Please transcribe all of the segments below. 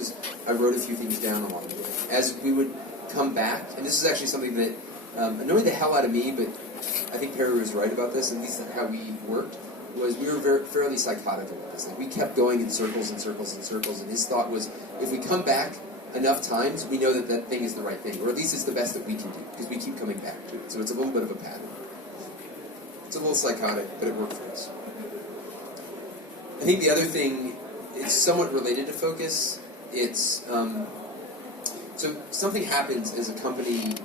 was I wrote a few things down along the way. As we would come back, and this is actually something that annoyed the hell out of me, but I think Perry was right about this, and at least how we worked, was we were fairly psychotic about this. Like, we kept going in circles and circles and circles, and his thought was, if we come back enough times, we know that that thing is the right thing, or at least it's the best that we can do, because we keep coming back to it. So it's a little bit of a pattern. It's a little psychotic, but it worked for us. I think the other thing is somewhat related to focus. It's so something happens as a company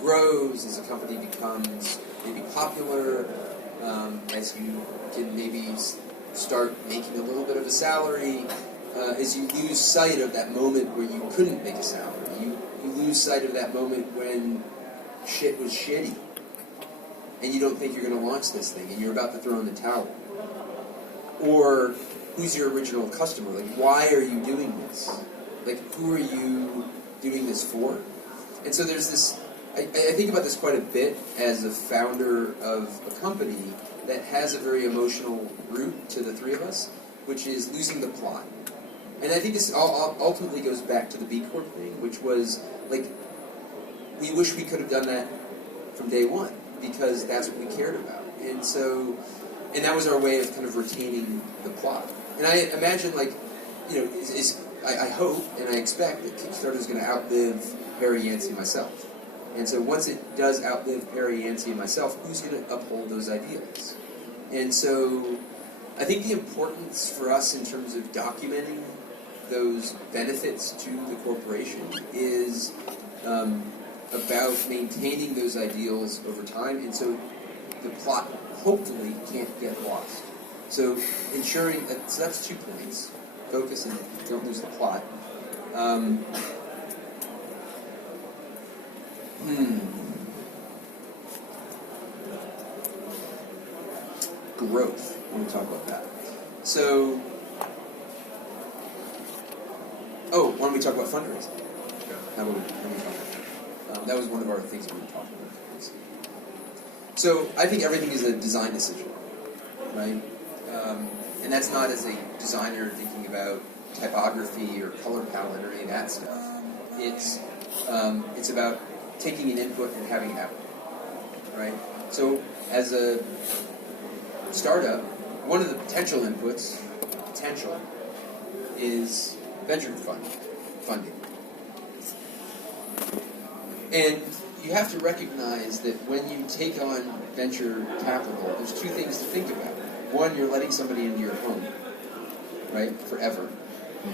grows, as a company becomes maybe popular, as you can maybe start making a little bit of a salary, as you lose sight of that moment where you couldn't make a salary. You lose sight of that moment when shit was shitty, and you don't think you're going to launch this thing, and you're about to throw in the towel. Or, who's your original customer? Like, why are you doing this? Like, who are you doing this for? And so there's this, I think about this quite a bit as a founder of a company that has a very emotional root to the three of us, which is losing the plot. And I think this ultimately goes back to the B Corp thing, which was, like, we wish we could have done that from day one, because that's what we cared about. And so, and that was our way of kind of retaining the plot. And I imagine, like, you know, I hope and I expect that Kickstarter is going to outlive Perry, Yancey, and myself. And so once it does outlive Perry, Yancey, and myself, who's going to uphold those ideals? And so I think the importance for us in terms of documenting those benefits to the corporation is about maintaining those ideals over time, and so the plot hopefully can't get lost. So ensuring that, so that's 2 points: focus and don't lose the plot. Growth. I want to talk about that. So, why don't we talk about fundraising? How about we talk about that? That was one of our things that we were talking about. So I think everything is a design decision, right? And that's not as a designer thinking about typography or color palette or any of that stuff. It's about taking an input and having it out, right? So as a startup, one of the potential inputs, is venture funding. And you have to recognize that when you take on venture capital, there's 2 things to think about. One, you're letting somebody into your home, right, forever.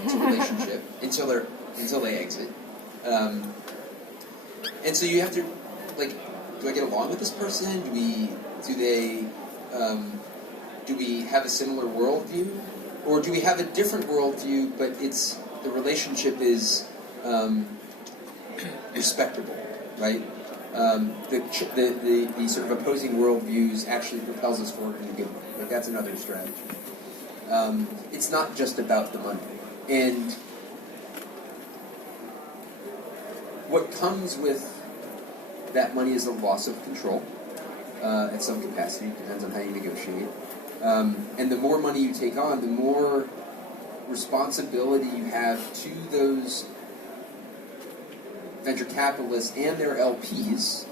It's a relationship until they exit. And so you have to, like, do I get along with this person? Do we have a similar worldview, or do we have a different worldview, but the relationship is respectable, right? The sort of opposing worldviews actually propels us forward in a good way. Like, that's another strategy. It's not just about the money. And what comes with that money is a loss of control at some capacity. Depends on how you negotiate. And the more money you take on, the more responsibility you have to those venture capitalists and their LPs,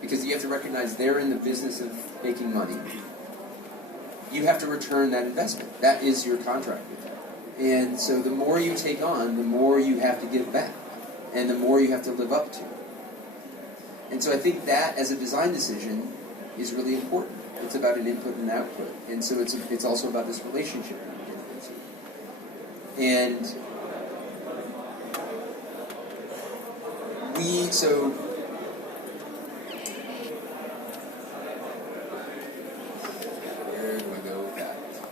because you have to recognize they're in the business of making money. You have to return that investment. That is your contract with them. And so the more you take on, the more you have to give back, and the more you have to live up to. And so I think that, as a design decision, is really important. It's about an input and an output. And so it's also about this relationship. And so